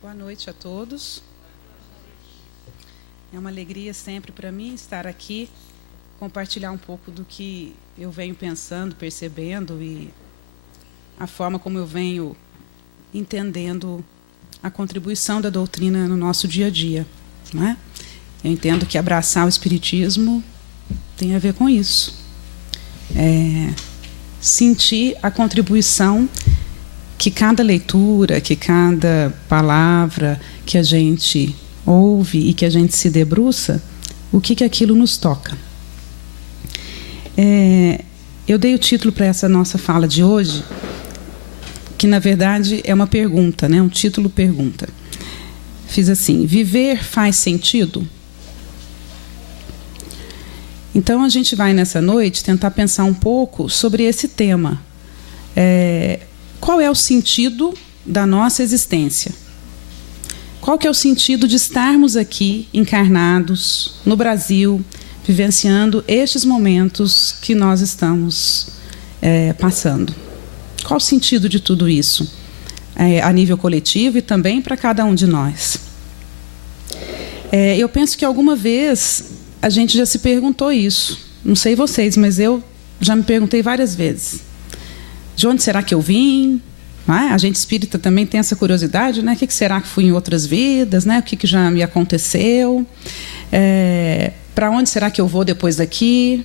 Boa noite a todos. É uma alegria sempre para mim estar aqui, compartilhar um pouco do que eu venho pensando, percebendo e a forma como eu venho entendendo a contribuição da doutrina no nosso dia a dia, não é? Eu entendo que abraçar o Espiritismo tem a ver com isso. Sentir a contribuição que cada leitura, que cada palavra que a gente ouve e que a gente se debruça, o que aquilo nos toca. Eu dei o título para essa nossa fala de hoje, que na verdade é uma pergunta, né? Um título pergunta. Fiz assim: viver faz sentido? Então a gente vai nessa noite tentar pensar um pouco sobre esse tema. Qual é o sentido da nossa existência? Qual que é o sentido de estarmos aqui encarnados no Brasil, vivenciando estes momentos que nós estamos passando? Qual o sentido de tudo isso? A nível coletivo e também para cada um de nós. Eu penso que alguma vez a gente já se perguntou isso. Não sei vocês, mas eu já me perguntei várias vezes. De onde será que eu vim? A gente espírita também tem essa curiosidade, né? O que será que fui em outras vidas? Né? O que já me aconteceu? Para onde será que eu vou depois daqui?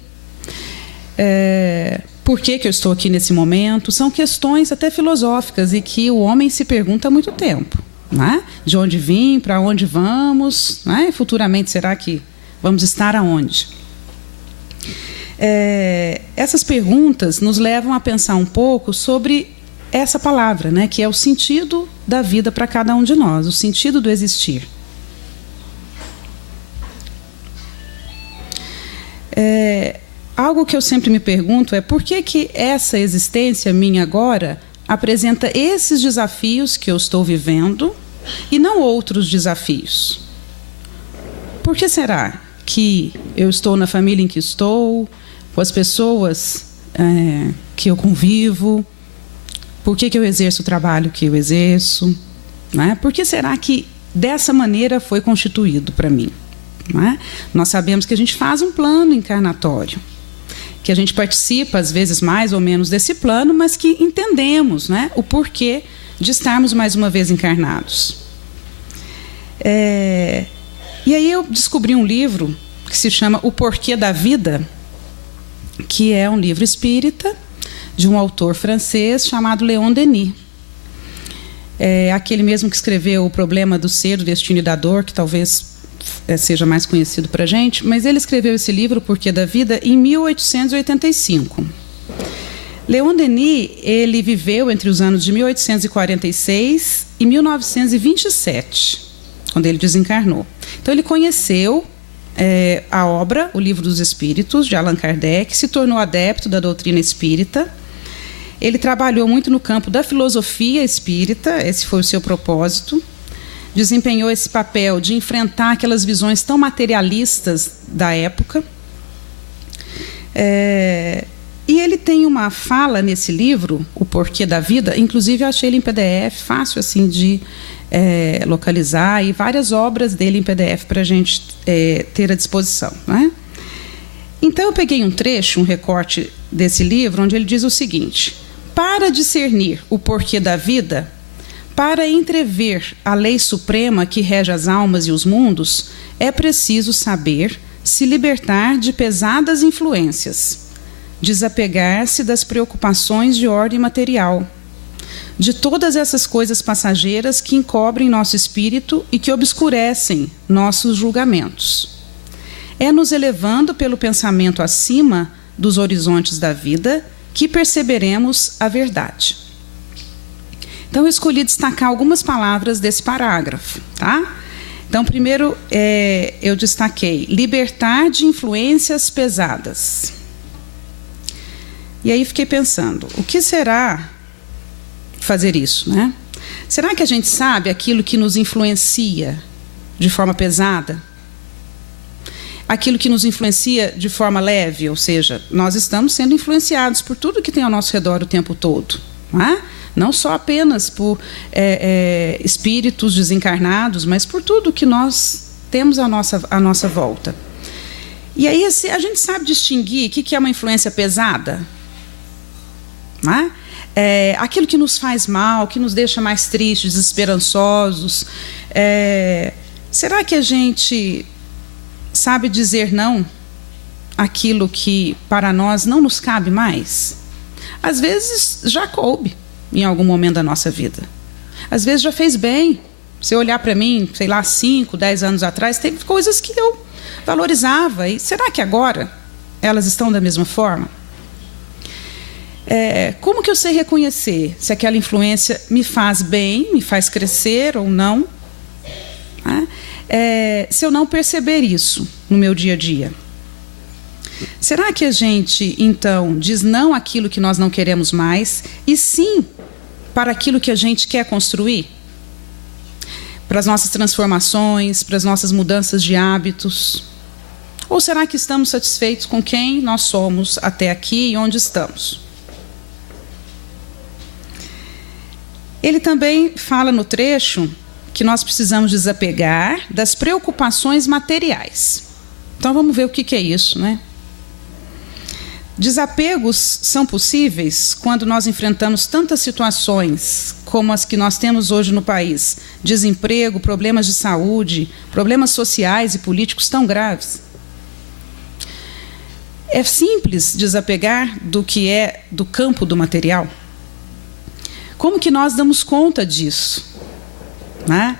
Por que eu estou aqui nesse momento? São questões até filosóficas e que o homem se pergunta há muito tempo. Né? De onde vim? Para onde vamos? Né? Futuramente será que vamos estar aonde? Essas perguntas nos levam a pensar um pouco sobre essa palavra, né, que é o sentido da vida para cada um de nós, o sentido do existir. Algo que eu sempre me pergunto é por que essa existência minha agora apresenta esses desafios que eu estou vivendo e não outros desafios? Por que será que eu estou na família em que estou, com as pessoas que eu convivo? Por que eu exerço o trabalho que eu exerço? Né? Por que será que dessa maneira foi constituído para mim? Né? Nós sabemos que a gente faz um plano encarnatório, que a gente participa, às vezes, mais ou menos desse plano, mas que entendemos, né, o porquê de estarmos mais uma vez encarnados. E aí eu descobri um livro que se chama O Porquê da Vida, que é um livro espírita de um autor francês chamado Leon Denis. Aquele mesmo que escreveu O Problema do Ser, do Destino e da Dor, que talvez seja mais conhecido para a gente, mas ele escreveu esse livro, O Porquê da Vida, em 1885. Leon Denis, ele viveu entre os anos de 1846 e 1927, quando ele desencarnou. Então ele conheceu a obra, O Livro dos Espíritos, de Allan Kardec, se tornou adepto da doutrina espírita. Ele trabalhou muito no campo da filosofia espírita, esse foi o seu propósito. Desempenhou esse papel de enfrentar aquelas visões tão materialistas da época. E ele tem uma fala nesse livro, O Porquê da Vida, inclusive eu achei ele em PDF, fácil assim de localizar, e várias obras dele em PDF para a gente ter à disposição. Né? Então eu peguei um trecho, um recorte desse livro, onde ele diz o seguinte: para discernir o porquê da vida, para entrever a lei suprema que rege as almas e os mundos, é preciso saber se libertar de pesadas influências, desapegar-se das preocupações de ordem material, de todas essas coisas passageiras que encobrem nosso espírito e que obscurecem nossos julgamentos. É nos elevando pelo pensamento acima dos horizontes da vida que perceberemos a verdade. Então, eu escolhi destacar algumas palavras desse parágrafo. Tá? Então, primeiro, eu destaquei libertar de influências pesadas. E aí fiquei pensando, o que será fazer isso? Né? Será que a gente sabe aquilo que nos influencia de forma pesada? Aquilo que nos influencia de forma leve, ou seja, nós estamos sendo influenciados por tudo que tem ao nosso redor o tempo todo. Não é? Não só apenas por espíritos desencarnados, mas por tudo que nós temos à nossa volta. E aí a gente sabe distinguir o que é uma influência pesada? Não é? Aquilo que nos faz mal, que nos deixa mais tristes, desesperançosos. Será que a gente sabe dizer não àquilo que para nós não nos cabe mais? Às vezes já coube em algum momento da nossa vida. Às vezes já fez bem. Se eu olhar para mim, sei lá, 5, 10 anos atrás, teve coisas que eu valorizava. E será que agora elas estão da mesma forma? Como que eu sei reconhecer se aquela influência me faz bem, me faz crescer ou não? Se eu não perceber isso no meu dia a dia. Será que a gente, então, diz não àquilo que nós não queremos mais e sim para aquilo que a gente quer construir? Para as nossas transformações, para as nossas mudanças de hábitos? Ou será que estamos satisfeitos com quem nós somos até aqui e onde estamos? Ele também fala no trecho que nós precisamos desapegar das preocupações materiais. Então vamos ver o que é isso, né? Desapegos são possíveis quando nós enfrentamos tantas situações como as que nós temos hoje no país: desemprego, problemas de saúde, problemas sociais e políticos tão graves. É simples desapegar do que é do campo do material? Como que nós damos conta disso? Né?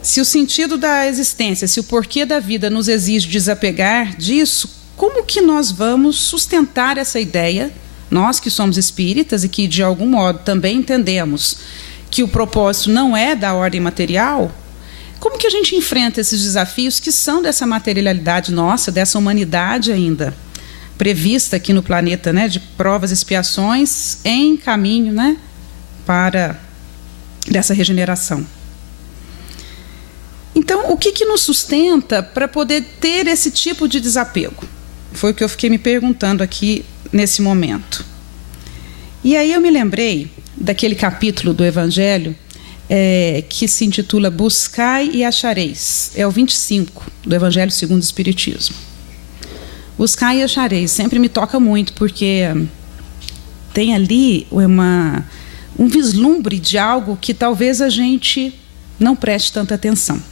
Se o sentido da existência, se o porquê da vida nos exige desapegar disso, como que nós vamos sustentar essa ideia, nós que somos espíritas e que de algum modo também entendemos que o propósito não é da ordem material? Como que a gente enfrenta esses desafios que são dessa materialidade nossa, dessa humanidade ainda prevista aqui no planeta, né, de provas e expiações em caminho, né, para dessa regeneração? Então, o que nos sustenta para poder ter esse tipo de desapego? Foi o que eu fiquei me perguntando aqui nesse momento. E aí eu me lembrei daquele capítulo do Evangelho que se intitula Buscai e Achareis. É o 25 do Evangelho segundo o Espiritismo. Buscai e achareis. Sempre me toca muito, porque tem ali um vislumbre de algo que talvez a gente não preste tanta atenção.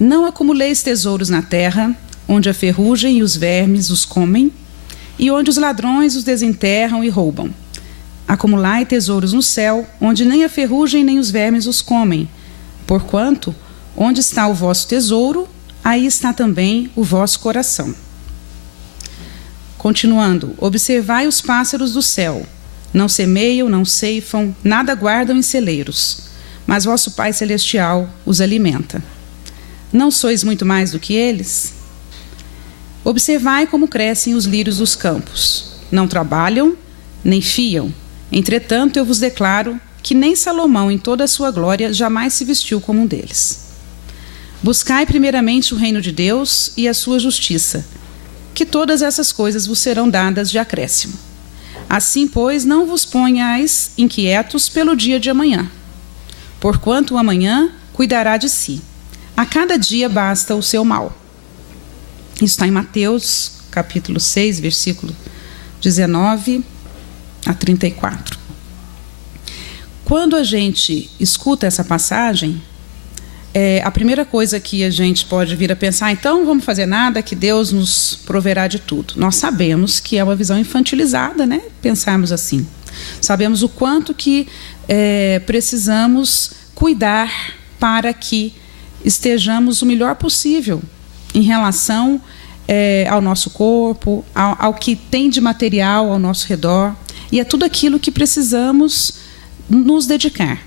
Não acumuleis tesouros na terra, onde a ferrugem e os vermes os comem, e onde os ladrões os desenterram e roubam. Acumulai tesouros no céu, onde nem a ferrugem nem os vermes os comem. Porquanto, onde está o vosso tesouro, aí está também o vosso coração. Continuando, observai os pássaros do céu. Não semeiam, não ceifam, nada guardam em celeiros, mas vosso Pai Celestial os alimenta. Não sois muito mais do que eles? Observai como crescem os lírios dos campos. Não trabalham, nem fiam. Entretanto, eu vos declaro que nem Salomão, em toda a sua glória, jamais se vestiu como um deles. Buscai primeiramente o reino de Deus e a sua justiça, que todas essas coisas vos serão dadas de acréscimo. Assim, pois, não vos ponhais inquietos pelo dia de amanhã, porquanto o amanhã cuidará de si. A cada dia basta o seu mal. Isso está em Mateus, capítulo 6, versículo 19 a 34. Quando a gente escuta essa passagem, a primeira coisa que a gente pode vir a pensar: então não vamos fazer nada, que Deus nos proverá de tudo. Nós sabemos que é uma visão infantilizada, né? Pensarmos assim. Sabemos o quanto que precisamos cuidar para que estejamos o melhor possível em relação ao nosso corpo, ao que tem de material ao nosso redor, e é tudo aquilo que precisamos nos dedicar.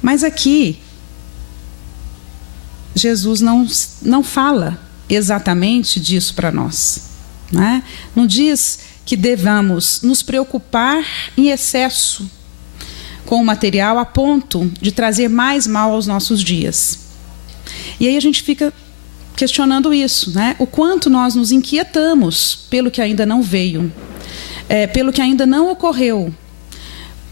Mas aqui Jesus não fala exatamente disso para nós, né? Não diz que devamos nos preocupar em excesso com o material a ponto de trazer mais mal aos nossos dias. E aí a gente fica questionando isso, né? O quanto nós nos inquietamos pelo que ainda não veio. pelo que ainda não ocorreu,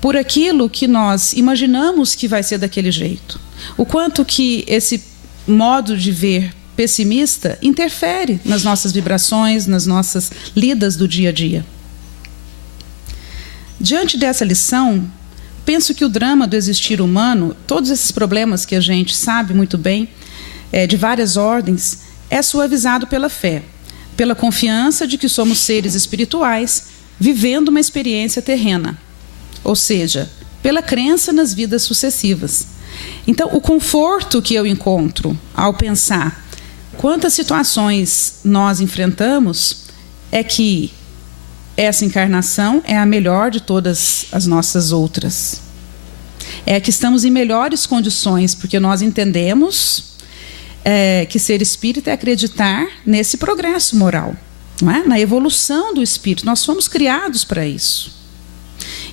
por aquilo que nós imaginamos que vai ser daquele jeito. O quanto que esse modo de ver pessimista interfere nas nossas vibrações, nas nossas lidas do dia a dia. Diante dessa lição, penso que o drama do existir humano, todos esses problemas que a gente sabe muito bem, de várias ordens, é suavizado pela fé, pela confiança de que somos seres espirituais vivendo uma experiência terrena, ou seja, pela crença nas vidas sucessivas. Então, o conforto que eu encontro ao pensar quantas situações nós enfrentamos é que essa encarnação é a melhor de todas as nossas outras. É que estamos em melhores condições, porque nós entendemos que ser espírita é acreditar nesse progresso moral, não é? Na evolução do espírito. Nós fomos criados para isso.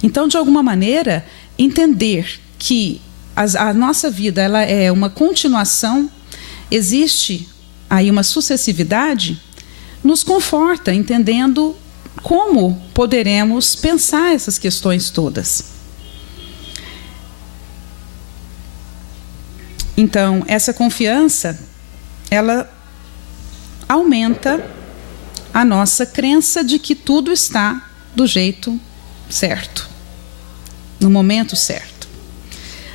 Então, de alguma maneira, entender que a nossa vida ela é uma continuação, existe aí uma sucessividade, nos conforta, entendendo como poderemos pensar essas questões todas. Então, essa confiança, ela aumenta a nossa crença de que tudo está do jeito certo, no momento certo.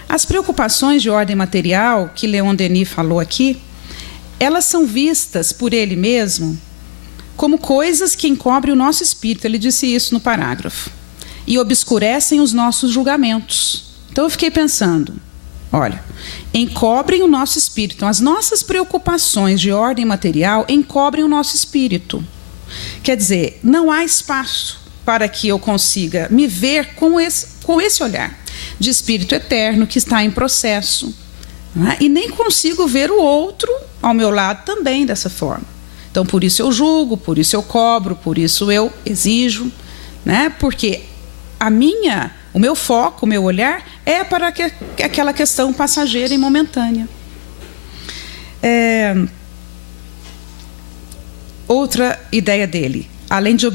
As preocupações de ordem material, que Leon Denis falou aqui, elas são vistas por ele mesmo como coisas que encobrem o nosso espírito. Ele disse isso no parágrafo. E obscurecem os nossos julgamentos. Então eu fiquei pensando, olha, encobrem o nosso espírito. Então, as nossas preocupações de ordem material encobrem o nosso espírito. Quer dizer, não há espaço para que eu consiga me ver com esse olhar de espírito eterno que está em processo. Não é? E nem consigo ver o outro ao meu lado também dessa forma. Então, por isso eu julgo, por isso eu cobro, por isso eu exijo, né? Porque o meu foco, o meu olhar é para aquela questão passageira e momentânea. Outra ideia dele, além de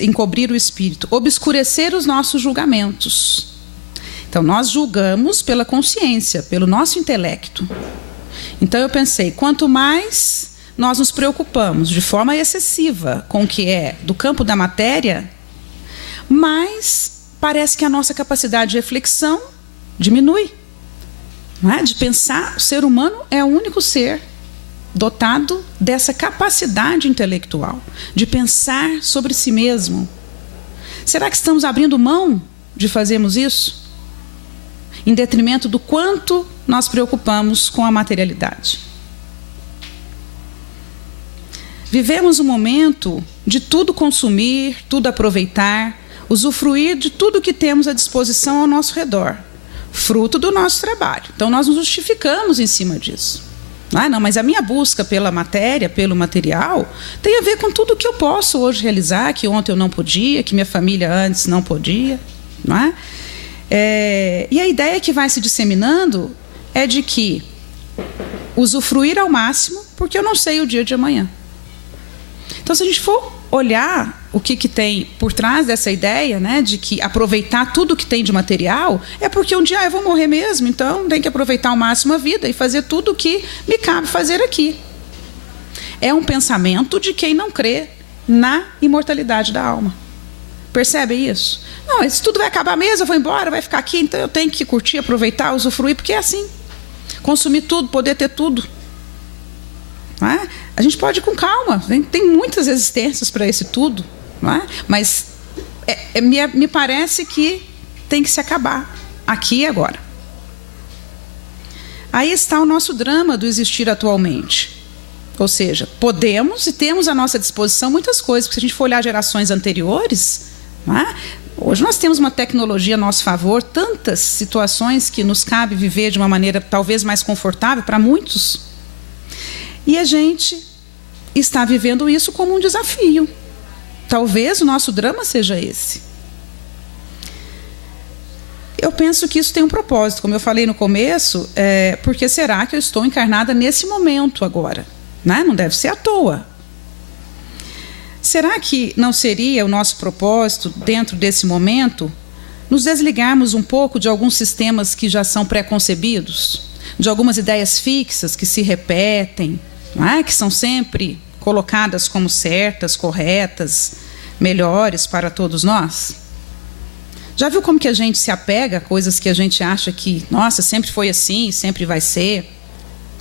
encobrir o espírito, obscurecer os nossos julgamentos. Então, nós julgamos pela consciência, pelo nosso intelecto. Então, eu pensei, quanto mais nós nos preocupamos de forma excessiva com o que é do campo da matéria, mais parece que a nossa capacidade de reflexão diminui. Não é? De pensar, o ser humano é o único ser dotado dessa capacidade intelectual, de pensar sobre si mesmo. Será que estamos abrindo mão de fazermos isso? Em detrimento do quanto nós preocupamos com a materialidade. Vivemos um momento de tudo consumir, tudo aproveitar, usufruir de tudo que temos à disposição ao nosso redor, fruto do nosso trabalho. Então, nós nos justificamos em cima disso. Não, mas a minha busca pela matéria, pelo material, tem a ver com tudo que eu posso hoje realizar, que ontem eu não podia, que minha família antes não podia. Não é? E a ideia que vai se disseminando é de que usufruir ao máximo, porque eu não sei o dia de amanhã. Então, se a gente for olhar o que tem por trás dessa ideia, né, de que aproveitar tudo que tem de material, é porque um dia eu vou morrer mesmo, então tem que aproveitar ao máximo a vida e fazer tudo o que me cabe fazer aqui. É um pensamento de quem não crê na imortalidade da alma. Percebe isso? Não, isso tudo vai acabar mesmo, eu vou embora, vai ficar aqui, então eu tenho que curtir, aproveitar, usufruir, porque é assim. Consumir tudo, poder ter tudo. Não é? A gente pode ir com calma, tem muitas existências para esse tudo, não é? Mas me parece que tem que se acabar, aqui e agora. Aí está o nosso drama do existir atualmente. Ou seja, podemos e temos à nossa disposição muitas coisas, porque se a gente for olhar gerações anteriores, não é? Hoje nós temos uma tecnologia a nosso favor, tantas situações que nos cabe viver de uma maneira talvez mais confortável para muitos. E a gente está vivendo isso como um desafio. Talvez o nosso drama seja esse. Eu penso que isso tem um propósito, como eu falei no começo, porque será que eu estou encarnada nesse momento agora? Né? Não deve ser à toa. será que não seria o nosso propósito, dentro desse momento, nos desligarmos um pouco de alguns sistemas que já são pré-concebidos, de algumas ideias fixas que se repetem, não é? Que são sempre colocadas como certas, corretas, melhores para todos nós? Já viu como que a gente se apega a coisas que a gente acha que, nossa, sempre foi assim, sempre vai ser?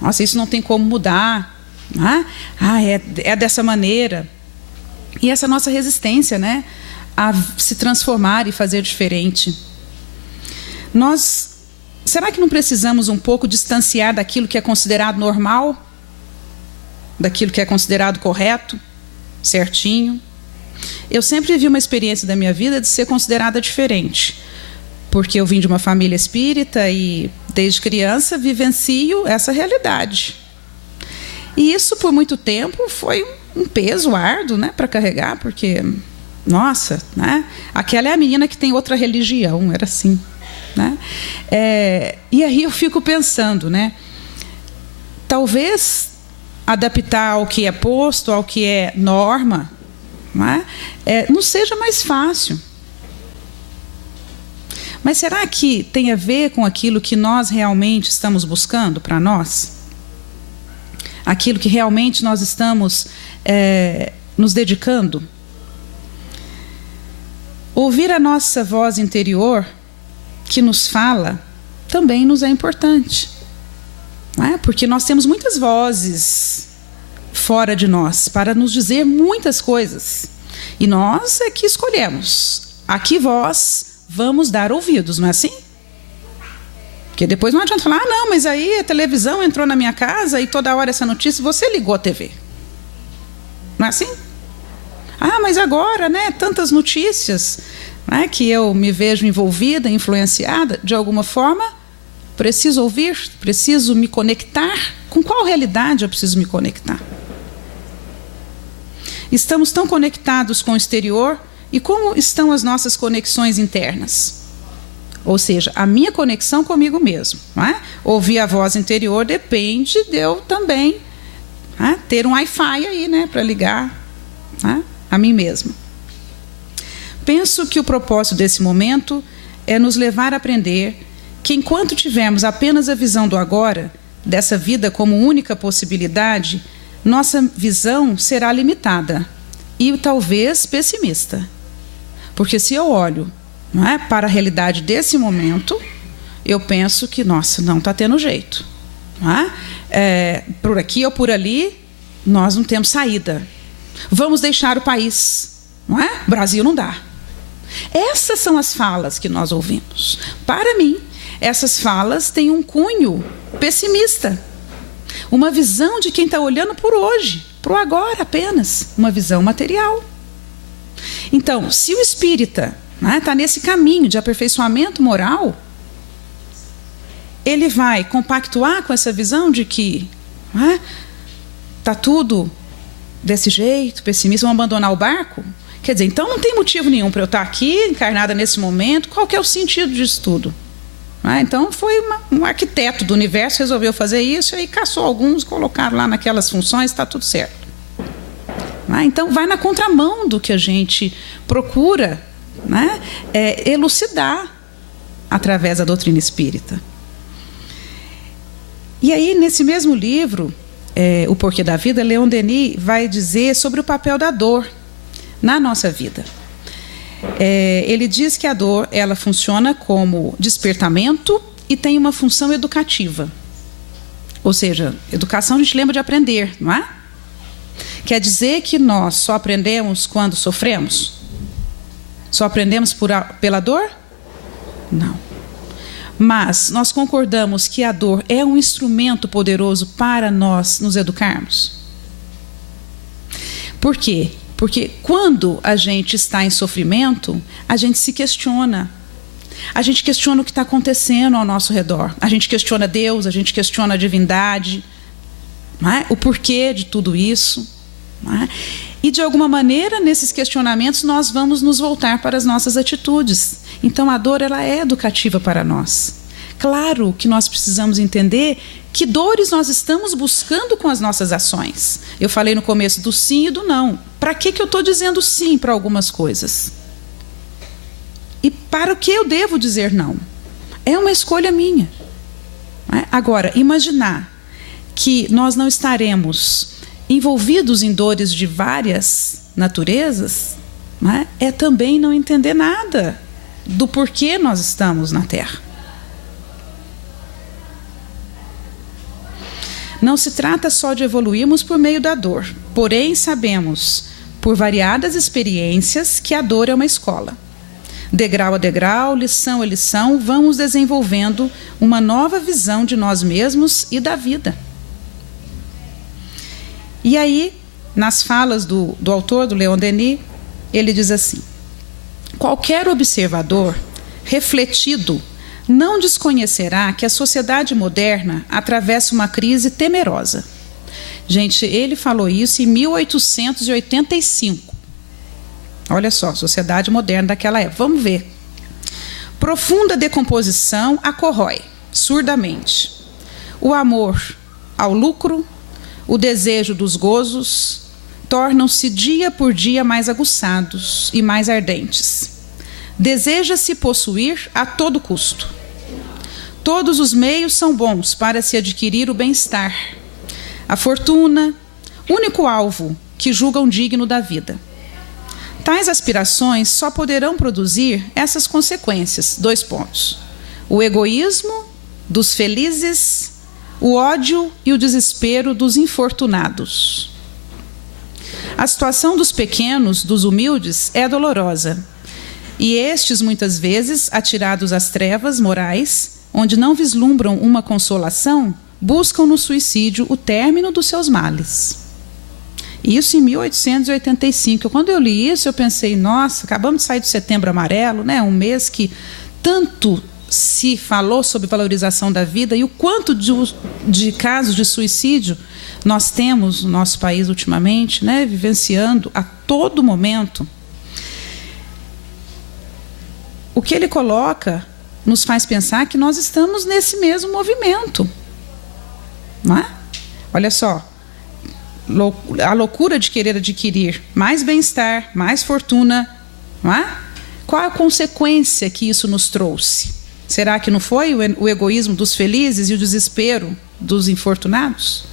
Nossa, isso não tem como mudar. É dessa maneira. E essa nossa resistência, né, a se transformar e fazer diferente. Será que não precisamos um pouco distanciar daquilo que é considerado normal? Daquilo que é considerado correto, certinho? Eu sempre vivi uma experiência da minha vida de ser considerada diferente, porque eu vim de uma família espírita e, desde criança, vivencio essa realidade. E isso, por muito tempo, foi um peso árduo, né, para carregar, porque, nossa, né, aquela é a menina que tem outra religião, era assim. Né? E aí eu fico pensando, né, talvez adaptar ao que é posto, ao que é norma, não seja mais fácil. Mas será que tem a ver com aquilo que nós realmente estamos buscando para nós? Aquilo que realmente nós estamos nos dedicando? Ouvir a nossa voz interior, que nos fala, também nos é importante. Não é? Porque nós temos muitas vozes fora de nós para nos dizer muitas coisas. E nós é que escolhemos a que voz vamos dar ouvidos, não é assim? Porque depois não adianta falar, não, mas aí a televisão entrou na minha casa e toda hora essa notícia, você ligou a TV. Não é assim? Mas agora, né, tantas notícias, né, que eu me vejo envolvida, influenciada, de alguma forma, preciso ouvir, preciso me conectar. Com qual realidade eu preciso me conectar? Estamos tão conectados com o exterior, e como estão as nossas conexões internas? Ou seja, a minha conexão comigo mesmo. Não é? Ouvir a voz interior depende de eu também ter um Wi-Fi aí, né, para ligar a mim mesma. Penso que o propósito desse momento é nos levar a aprender que, enquanto tivermos apenas a visão do agora, dessa vida como única possibilidade, nossa visão será limitada e talvez pessimista. Porque se eu olho para a realidade desse momento, eu penso que, nossa, não está tendo jeito. Por aqui ou por ali, nós não temos saída. Vamos deixar o país. Não é? O Brasil não dá. Essas são as falas que nós ouvimos. Para mim, essas falas têm um cunho pessimista. Uma visão de quem está olhando por hoje, para o agora apenas. Uma visão material. Então, se o espírita está nesse caminho de aperfeiçoamento moral, ele vai compactuar com essa visão de que está tudo desse jeito, pessimista, vão abandonar o barco? Quer dizer, então não tem motivo nenhum para eu estar aqui, encarnada nesse momento. Qual que é o sentido disso tudo? Então foi um arquiteto do universo, resolveu fazer isso, e aí caçou alguns, colocaram lá naquelas funções, está tudo certo. Então vai na contramão do que a gente procura elucidar através da doutrina espírita. E aí, nesse mesmo livro, O Porquê da Vida, Leon Denis vai dizer sobre o papel da dor na nossa vida. Ele diz que a dor, ela funciona como despertamento e tem uma função educativa. Ou seja, educação a gente lembra de aprender, não é? Quer dizer que nós só aprendemos quando sofremos? Só aprendemos pela dor? Não. Mas nós concordamos que a dor é um instrumento poderoso para nós nos educarmos? Por quê? Porque quando a gente está em sofrimento, a gente se questiona. A gente questiona o que está acontecendo ao nosso redor. A gente questiona Deus, a gente questiona a divindade, o porquê de tudo isso. E, de alguma maneira, nesses questionamentos, nós vamos nos voltar para as nossas atitudes. Então, a dor, ela é educativa para nós. Claro que nós precisamos entender que dores nós estamos buscando com as nossas ações. Eu falei no começo do sim e do não. Para que eu estou dizendo sim para algumas coisas? E para o que eu devo dizer não? É uma escolha minha. Não é? Agora, imaginar que nós não estaremos envolvidos em dores de várias naturezas, não é? É também não entender nada do porquê nós estamos na Terra. Não se trata só de evoluirmos por meio da dor, porém sabemos, por variadas experiências, que a dor é uma escola. Degrau a degrau, lição a lição, vamos desenvolvendo uma nova visão de nós mesmos e da vida. E aí, nas falas do autor, do Leon Denis, ele diz assim: qualquer observador refletido não desconhecerá que a sociedade moderna atravessa uma crise temerosa. Gente, ele falou isso em 1885. Olha só, sociedade moderna daquela época. Vamos ver. Profunda decomposição a corrói, surdamente. O amor ao lucro, o desejo dos gozos, tornam-se dia por dia mais aguçados e mais ardentes. Deseja-se possuir a todo custo. Todos os meios são bons para se adquirir o bem-estar. A fortuna, único alvo que julgam digno da vida. Tais aspirações só poderão produzir essas consequências. 2 pontos. O egoísmo dos felizes, o ódio e o desespero dos infortunados. A situação dos pequenos, dos humildes, é dolorosa. E estes, muitas vezes, atirados às trevas morais, onde não vislumbram uma consolação, buscam no suicídio o término dos seus males. Isso em 1885. Quando eu li isso, eu pensei, nossa, acabamos de sair do Setembro Amarelo, né? Um mês que tanto se falou sobre valorização da vida e o quanto de casos de suicídio nós temos no nosso país ultimamente, né? Vivenciando a todo momento. O que ele coloca nos faz pensar que nós estamos nesse mesmo movimento. Não é? Olha só, a loucura de querer adquirir mais bem-estar, mais fortuna, não é? Qual a consequência que isso nos trouxe? Será que não foi o egoísmo dos felizes e o desespero dos infortunados?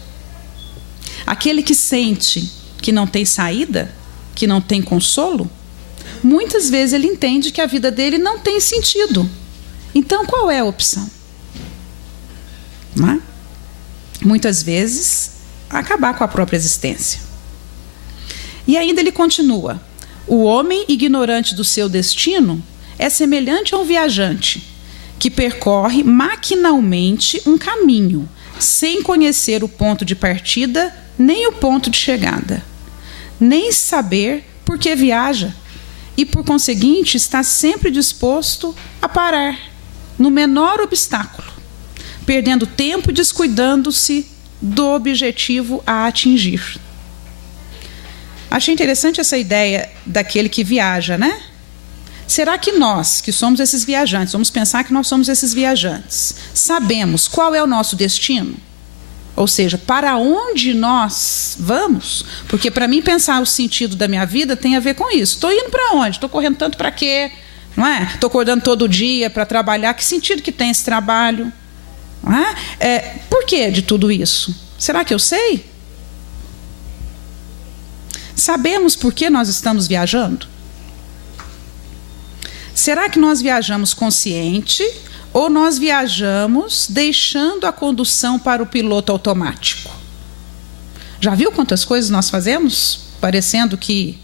Aquele que sente que não tem saída, que não tem consolo, muitas vezes ele entende que a vida dele não tem sentido. Então, qual é a opção? Não é? Muitas vezes, acabar com a própria existência. E ainda ele continua: o homem ignorante do seu destino é semelhante a um viajante que percorre maquinalmente um caminho, sem conhecer o ponto de partida nem o ponto de chegada, nem saber por que viaja, e por conseguinte está sempre disposto a parar no menor obstáculo, perdendo tempo e descuidando-se do objetivo a atingir. Achei interessante essa ideia daquele que viaja, né? Será que nós, que somos esses viajantes, vamos pensar que nós somos esses viajantes, sabemos qual é o nosso destino? Ou seja, para onde nós vamos? Porque para mim pensar o sentido da minha vida tem a ver com isso. Estou indo para onde? Estou correndo tanto para quê? Não é? Estou acordando todo dia para trabalhar. Que sentido que tem esse trabalho? Não é? Por que de tudo isso? Será que eu sei? Sabemos por que nós estamos viajando? Será que nós viajamos consciente ou nós viajamos deixando a condução para o piloto automático? Já viu quantas coisas nós fazemos parecendo que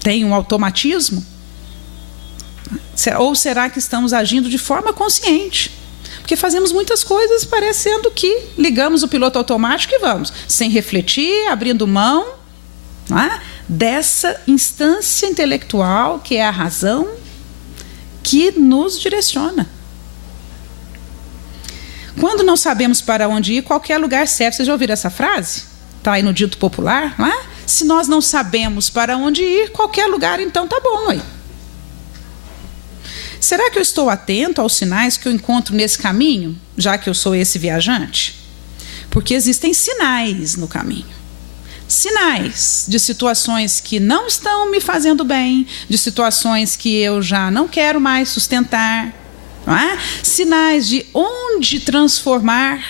tem um automatismo? Ou será que estamos agindo de forma consciente? Porque fazemos muitas coisas parecendo que ligamos o piloto automático e vamos, sem refletir, abrindo mão, não é? Dessa instância intelectual que é a razão que nos direciona. Quando não sabemos para onde ir, qualquer lugar serve. Vocês já ouviram essa frase? Está aí no dito popular, não é? Se nós não sabemos para onde ir, qualquer lugar então está bom aí. Será que eu estou atento aos sinais que eu encontro nesse caminho, já que eu sou esse viajante? Porque existem sinais no caminho. sinais de situações que não estão me fazendo bem, de situações que eu já não quero mais sustentar, não é? Sinais de onde transformar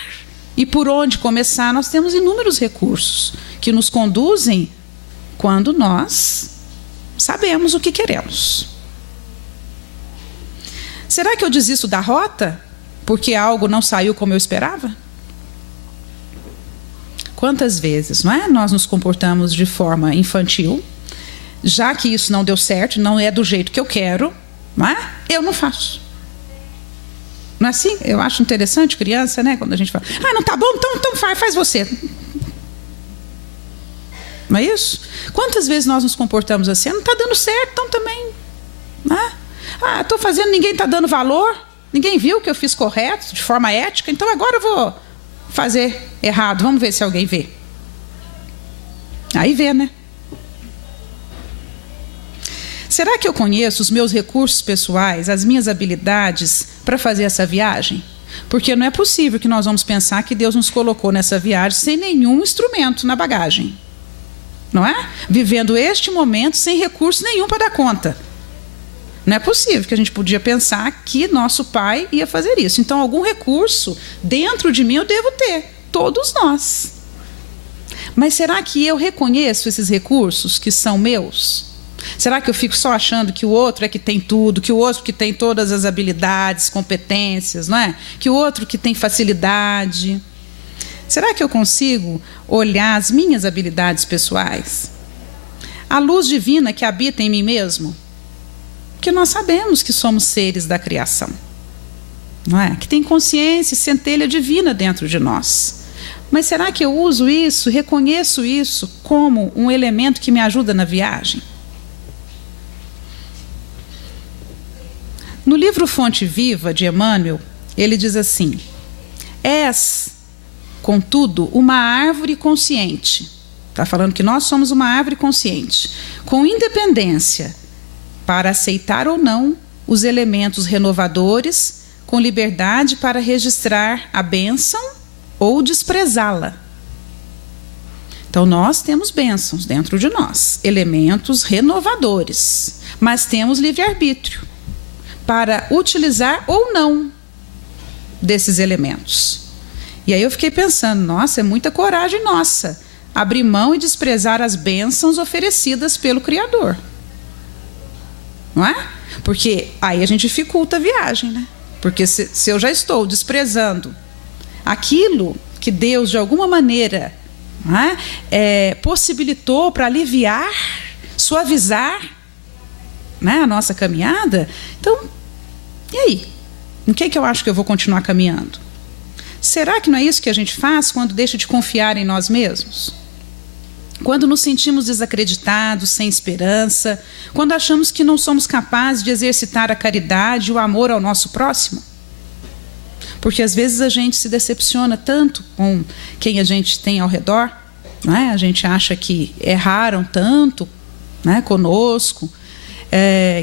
e por onde começar. Nós temos inúmeros recursos que nos conduzem quando nós sabemos o que queremos. Será que eu desisto da rota porque algo não saiu como eu esperava? Quantas vezes, não é? Nós nos comportamos de forma infantil, já que isso não deu certo, não é do jeito que eu quero, não é? Eu não faço. Não é assim? Eu acho interessante, criança, né? Quando a gente fala, não tá bom, então faz você. Não é isso? Quantas vezes nós nos comportamos assim? Não está dando certo, então também. Estou fazendo, ninguém está dando valor, ninguém viu que eu fiz correto, de forma ética, então agora eu vou fazer errado, vamos ver se alguém vê. Aí vê, né? Será que eu conheço os meus recursos pessoais, as minhas habilidades para fazer essa viagem? Porque não é possível que nós vamos pensar que Deus nos colocou nessa viagem sem nenhum instrumento na bagagem. Não é? Vivendo este momento sem recurso nenhum para dar conta. Não é possível que a gente podia pensar que nosso pai ia fazer isso. Então, algum recurso dentro de mim eu devo ter. Todos nós. Mas será que eu reconheço esses recursos que são meus? Será que eu fico só achando que o outro é que tem tudo, que o outro que tem todas as habilidades, competências, não é? Que o outro que tem facilidade? Será que eu consigo olhar as minhas habilidades pessoais? A luz divina que habita em mim mesmo? Porque nós sabemos que somos seres da criação, não é? Que tem consciência e centelha divina dentro de nós. Mas será que eu uso isso, reconheço isso como um elemento que me ajuda na viagem? No livro Fonte Viva, de Emmanuel, ele diz assim: és, contudo, uma árvore consciente. Está falando que nós somos uma árvore consciente, com independência para aceitar ou não os elementos renovadores, com liberdade para registrar a bênção ou desprezá-la. Então, nós temos bênçãos dentro de nós, elementos renovadores, mas temos livre-arbítrio para utilizar ou não desses elementos. E aí eu fiquei pensando, nossa, é muita coragem nossa, abrir mão e desprezar as bênçãos oferecidas pelo Criador. Não é? Porque aí a gente dificulta a viagem, né? Porque se eu já estou desprezando aquilo que Deus, de alguma maneira, não é, possibilitou para aliviar, suavizar, né, a nossa caminhada, então, e aí? Em que eu acho que eu vou continuar caminhando? Será que não é isso que a gente faz quando deixa de confiar em nós mesmos? Quando nos sentimos desacreditados, sem esperança, quando achamos que não somos capazes de exercitar a caridade e o amor ao nosso próximo? Porque às vezes a gente se decepciona tanto com quem a gente tem ao redor, não é? A gente acha que erraram tanto, né, conosco,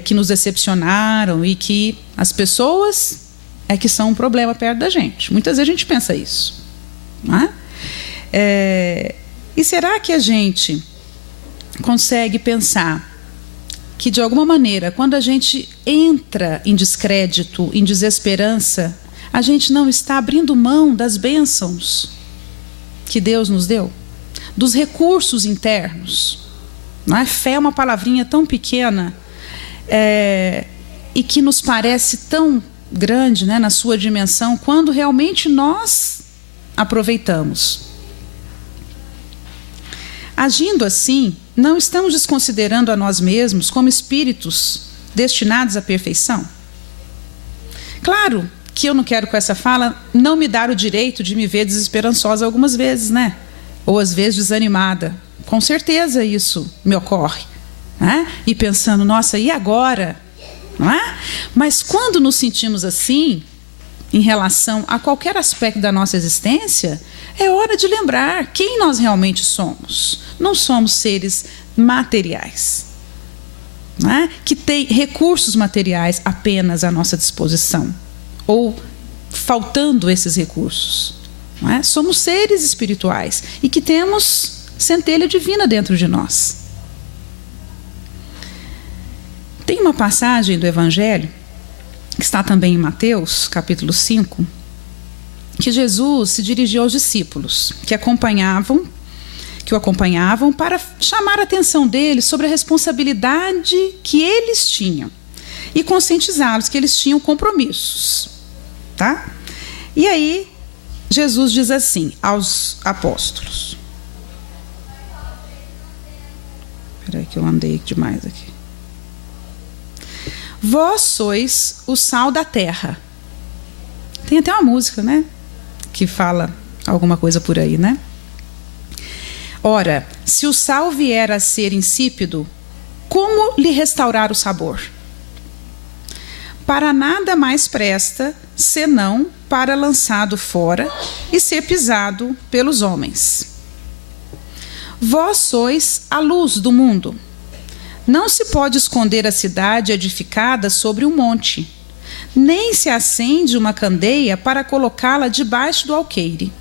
que nos decepcionaram e que as pessoas é que são um problema perto da gente. Muitas vezes a gente pensa isso, não é? E será que a gente consegue pensar que, de alguma maneira, quando a gente entra em descrédito, em desesperança, a gente não está abrindo mão das bênçãos que Deus nos deu? Dos recursos internos? Não é? Fé é uma palavrinha tão pequena e que nos parece tão grande, né, na sua dimensão, quando realmente nós aproveitamos. Agindo assim, não estamos desconsiderando a nós mesmos como espíritos destinados à perfeição? Claro que eu não quero, com essa fala, não me dar o direito de me ver desesperançosa algumas vezes, né? Ou às vezes desanimada. Com certeza isso me ocorre, né? E pensando, nossa, e agora? Não é? Mas quando nos sentimos assim, em relação a qualquer aspecto da nossa existência, é hora de lembrar quem nós realmente somos. Não somos seres materiais, não é? Que têm recursos materiais apenas à nossa disposição, ou faltando esses recursos. Não é? Somos seres espirituais e que temos centelha divina dentro de nós. Tem uma passagem do Evangelho, que está também em Mateus, capítulo 5, que Jesus se dirigiu aos discípulos que o acompanhavam para chamar a atenção deles sobre a responsabilidade que eles tinham e conscientizá-los que eles tinham compromissos, tá? E aí Jesus diz assim aos apóstolos. Espera aí que eu andei demais aqui. Vós sois o sal da terra. Tem até uma música, né? Que fala alguma coisa por aí, né? Ora, se o sal vier a ser insípido, como lhe restaurar o sabor? Para nada mais presta, senão para lançado fora e ser pisado pelos homens. Vós sois a luz do mundo. Não se pode esconder a cidade edificada sobre um monte, nem se acende uma candeia para colocá-la debaixo do alqueire,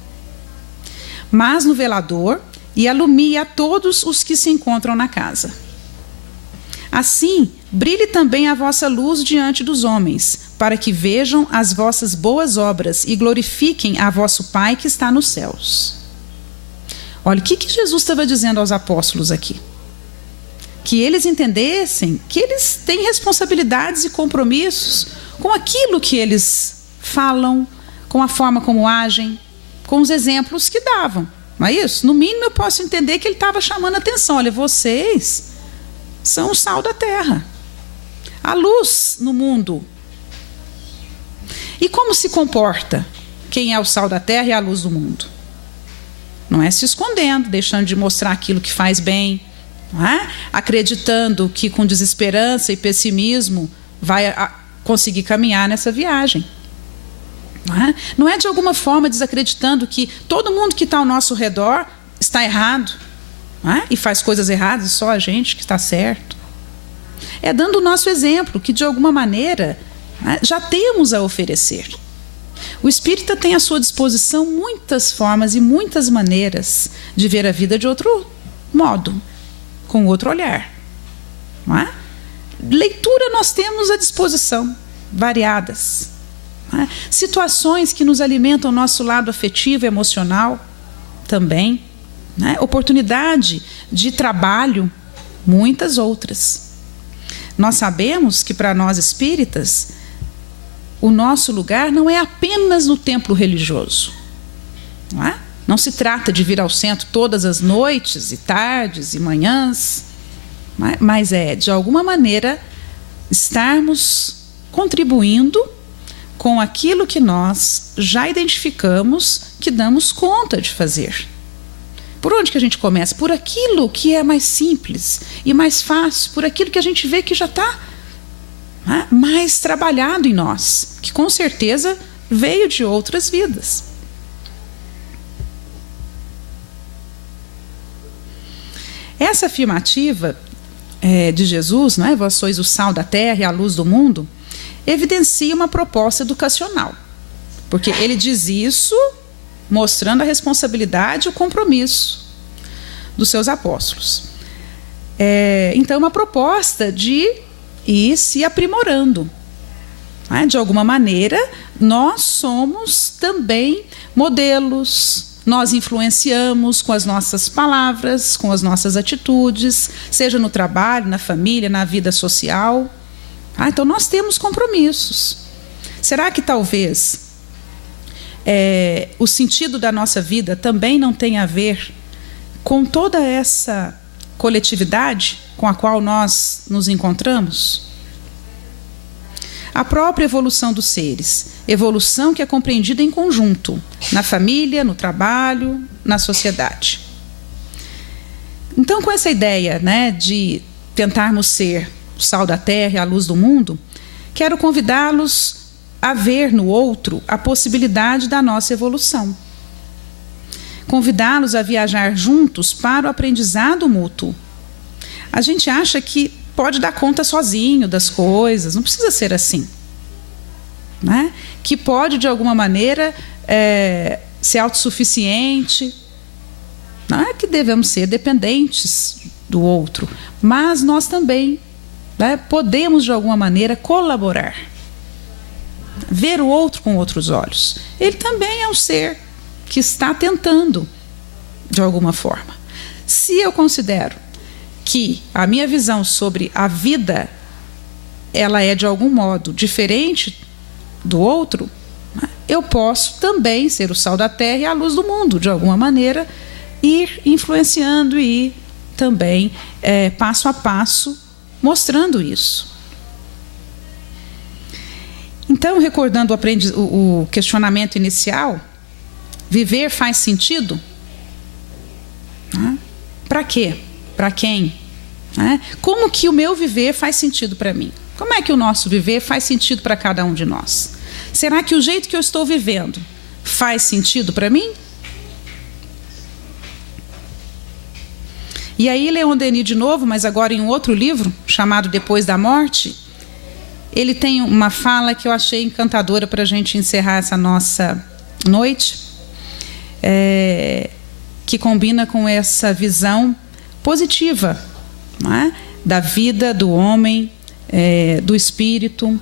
mas no velador, e alumia a todos os que se encontram na casa. Assim, brilhe também a vossa luz diante dos homens, para que vejam as vossas boas obras e glorifiquem a vosso Pai que está nos céus. Olha, o que Jesus estava dizendo aos apóstolos aqui? Que eles entendessem que eles têm responsabilidades e compromissos com aquilo que eles falam, com a forma como agem, com os exemplos que davam. Não é isso? No mínimo eu posso entender que ele estava chamando a atenção. Olha, vocês são o sal da terra, a luz no mundo. E como se comporta quem é o sal da terra e a luz do mundo? Não é se escondendo, deixando de mostrar aquilo que faz bem, não é? Acreditando que com desesperança e pessimismo vai conseguir caminhar nessa viagem. Não é de alguma forma desacreditando que todo mundo que está ao nosso redor está errado, e faz coisas erradas, só a gente que está certo. É dando o nosso exemplo, que de alguma maneira já temos a oferecer. O espírita tem à sua disposição muitas formas e muitas maneiras de ver a vida de outro modo, com outro olhar. Não é? Leitura nós temos à disposição, variadas. Situações que nos alimentam o nosso lado afetivo e emocional também, oportunidade de trabalho, muitas outras. Nós sabemos que para nós espíritas o nosso lugar não é apenas no templo religioso, não se trata de vir ao centro todas as noites e tardes e manhãs, mas é de alguma maneira estarmos contribuindo com aquilo que nós já identificamos que damos conta de fazer. Por onde que a gente começa? Por aquilo que é mais simples e mais fácil, por aquilo que a gente vê que já está mais trabalhado em nós, que com certeza veio de outras vidas. Essa afirmativa de Jesus, vós sois o sal da terra e a luz do mundo, evidencia uma proposta educacional, porque ele diz isso mostrando a responsabilidade e o compromisso dos seus apóstolos. Então, uma proposta de ir se aprimorando. De alguma maneira, nós somos também modelos, nós influenciamos com as nossas palavras, com as nossas atitudes, seja no trabalho, na família, na vida social. Então nós temos compromissos. Será que talvez o sentido da nossa vida também não tem a ver com toda essa coletividade com a qual nós nos encontramos? A própria evolução dos seres, evolução que é compreendida em conjunto, na família, no trabalho, na sociedade. Então, com essa ideia, de tentarmos ser o sal da terra e a luz do mundo, quero convidá-los a ver no outro a possibilidade da nossa evolução. Convidá-los a viajar juntos para o aprendizado mútuo. A gente acha que pode dar conta sozinho das coisas, não precisa ser assim. Que pode, de alguma maneira, ser autossuficiente. que devemos ser dependentes do outro, mas nós também, né, podemos de alguma maneira colaborar, ver o outro com outros olhos. Ele também é um ser que está tentando de alguma forma. Se eu considero que a minha visão sobre a vida ela é de algum modo diferente do outro, eu posso também ser o sal da terra e a luz do mundo, de alguma maneira, ir influenciando e ir também passo a passo mostrando isso. Então, recordando o questionamento inicial, viver faz sentido? Para quê? Para quem? Como que o meu viver faz sentido para mim? Como é que o nosso viver faz sentido para cada um de nós? Será que o jeito que eu estou vivendo faz sentido para mim? E aí Leon Denis de novo, mas agora em um outro livro, chamado Depois da Morte, ele tem uma fala que eu achei encantadora para a gente encerrar essa nossa noite, que combina com essa visão positiva, não é? Da vida, do homem, do espírito,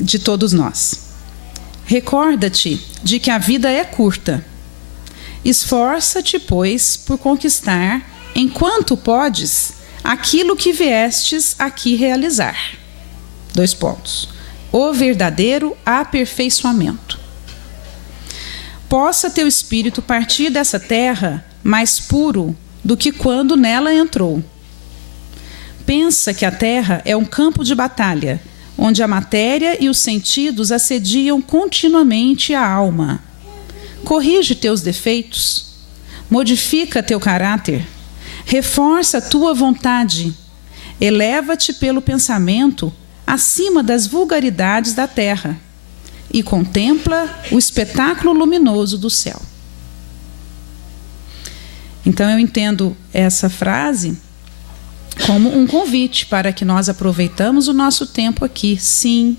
de todos nós. Recorda-te de que a vida é curta. Esforça-te, pois, por conquistar, enquanto podes, aquilo que viestes aqui realizar. 2 pontos. O verdadeiro aperfeiçoamento. Possa teu espírito partir dessa terra mais puro do que quando nela entrou. Pensa que a terra é um campo de batalha, onde a matéria e os sentidos assediam continuamente a alma. Corrige teus defeitos, modifica teu caráter, reforça tua vontade, eleva-te pelo pensamento acima das vulgaridades da terra e contempla o espetáculo luminoso do céu. Então eu entendo essa frase como um convite para que nós aproveitamos o nosso tempo aqui, sim,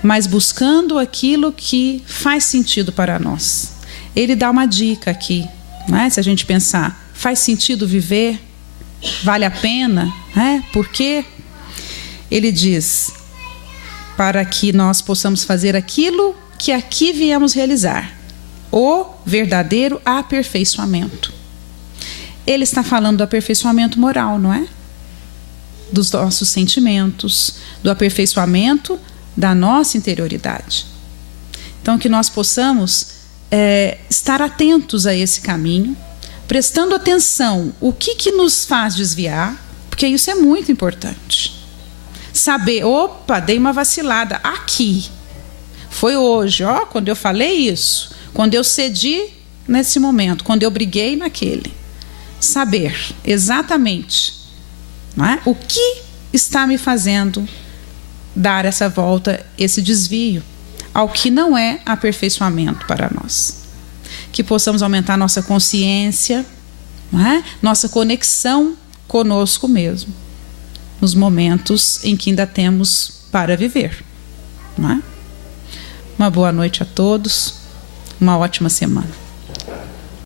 mas buscando aquilo que faz sentido para nós. Ele dá uma dica aqui, né? Se a gente pensar, faz sentido viver? Vale a pena? Por quê? Ele diz, para que nós possamos fazer aquilo que aqui viemos realizar, o verdadeiro aperfeiçoamento. Ele está falando do aperfeiçoamento moral, não é? Dos nossos sentimentos, do aperfeiçoamento da nossa interioridade. Então, que nós possamos estar atentos a esse caminho, prestando atenção o que nos faz desviar, porque isso é muito importante. Saber, opa, dei uma vacilada aqui. Foi hoje, quando eu falei isso, quando eu cedi nesse momento, quando eu briguei naquele. Saber exatamente, não é? O que está me fazendo dar essa volta, esse desvio ao que não é aperfeiçoamento para nós. Que possamos aumentar nossa consciência, não é? Nossa conexão conosco mesmo, nos momentos em que ainda temos para viver, não é? Uma boa noite a todos, uma ótima semana.